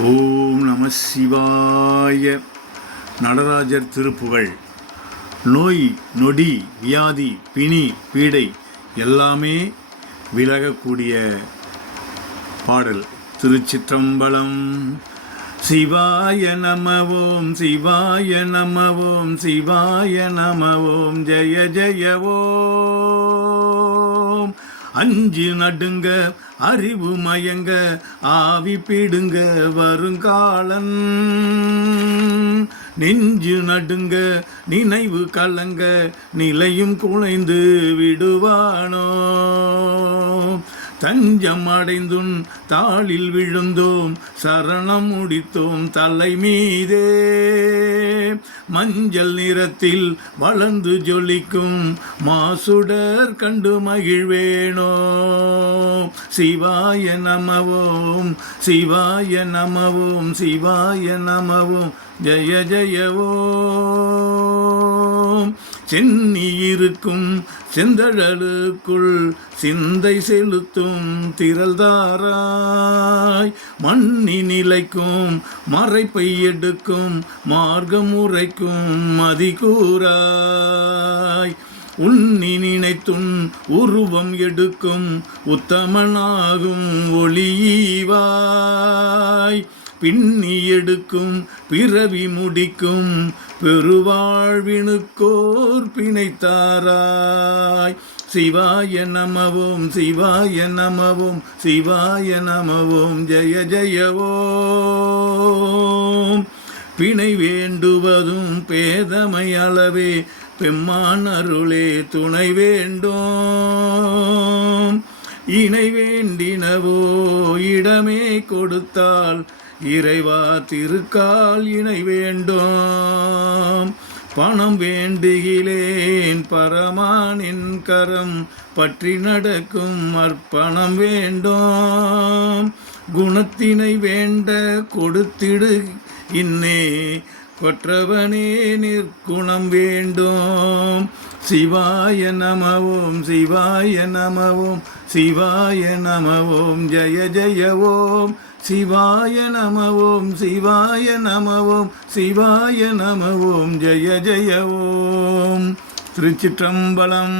ஓம் நம சிவாய. நடராஜர் திருப்புகழ். நோய் நொடி வியாதி பிணி பீடை எல்லாமே விலகக்கூடிய பாடல். திருச்சிற்றம்பலம். சிவாய நமவோம் சிவாய நமவோம் சிவாய நமவோம் ஜெய ஜெயவோம். அஞ்சு நடுங்க அறிவு மயங்க ஆவி பிடுங்க வருங்காலன். நெஞ்சு நடுங்க நினைவு கலங்க நிலையும் குலைந்து விடுவானோ. தஞ்சம் அடைந்தும் தாளில் விழுந்தோம் சரணம் முடித்தோம் தலை மீதே. மஞ்சள் நிறத்தில் வளர்ந்து ஜொலிக்கும் மாசுடர் கண்டு மகிழ்வேனோ. சிவாய நமவோம் சிவாய நமவோம் சிவாய நமவோம் ஜெய ஜெயவோம். சென்னி இருக்கும் செந்தழலுக்குள் சிந்தை செலுத்தும் திரள்தாராய். மண்ணி நிலைக்கும் மறைப்பை எடுக்கும் மார்க்கம் உரைக்கும் மதிகூராய். உன்னி நினைத்தும் உருவம் எடுக்கும் உத்தமனாகும் ஒளியீவாய். பின்னி எடுக்கும் பிறவி முடிக்கும் பெருவாழ்வினுக்கோர் பிணைத்தாராய். சிவாய நமவோம் சிவாய நமவோம் சிவாய நமவோம் ஜெய ஜெயவோம். பிணை வேண்டுவதும் பேதமை அளவே பெம்மான் அருளே துணை வேண்டும். இணை வேண்டினவோ இடமே கொடுத்தால் இறைவா திருக்கால் இணை வேண்டும். பணம் வேண்டுகிலேன் பரமானின் கரம் பற்றி நடக்கும் அர்ப்பணம் வேண்டும். குணத்தினை வேண்ட கொடுத்திடு இன்னே கொற்றவனே நிற்குணம் வேண்டும். சிவாய நமவோம் சிவாய நமவோம் சிவாய நமவோம் ஜெய ஜெயவோம். சிவாய நமவோம் சிவாய நமவோம் சிவாய நமவோம் ஜெய ஜெயவோம். திருச்சிற்றம்பலம்.